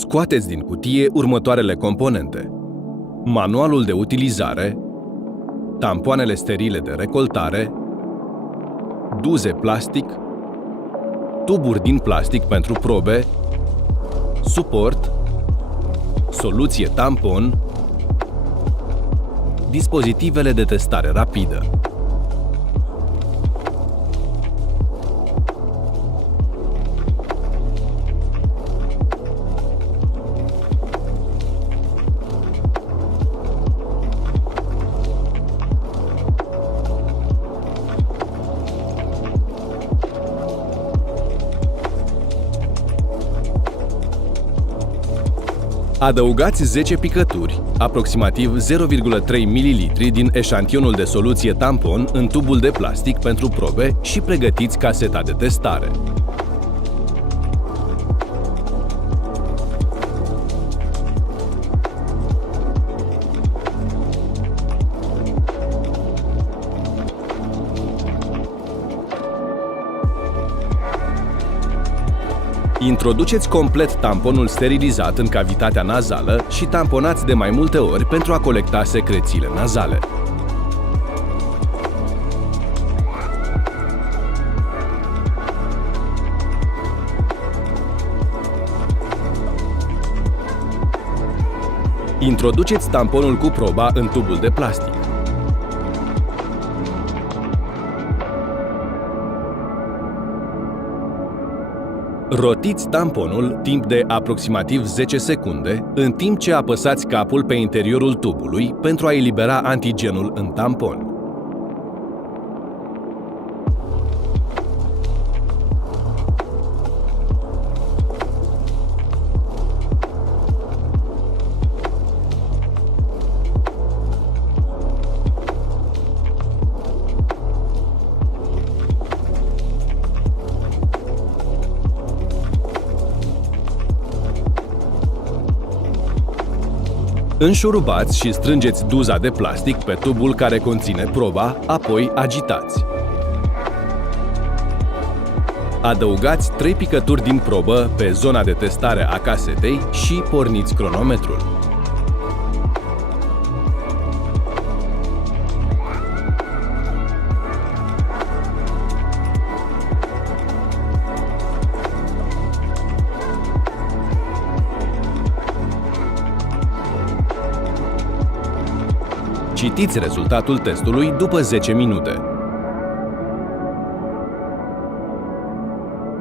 Scoateți din cutie următoarele componente: manualul de utilizare, tampoanele sterile de recoltare, duze plastic, tuburi din plastic pentru probe, suport, soluție tampon, dispozitivele de testare rapidă. Adăugați 10 picături, aproximativ 0,3 ml din eșantionul de soluție tampon în tubul de plastic pentru probe și pregătiți caseta de testare. Introduceți complet tamponul sterilizat în cavitatea nazală și tamponați de mai multe ori pentru a colecta secrețiile nazale. Introduceți tamponul cu proba în tubul de plastic. Rotiți tamponul timp de aproximativ 10 secunde, în timp ce apăsați capul pe interiorul tubului pentru a elibera antigenul în tampon. Înșurubați și strângeți duza de plastic pe tubul care conține proba, apoi agitați. Adăugați 3 picături din probă pe zona de testare a casetei și porniți cronometrul. Citiți rezultatul testului după 10 minute.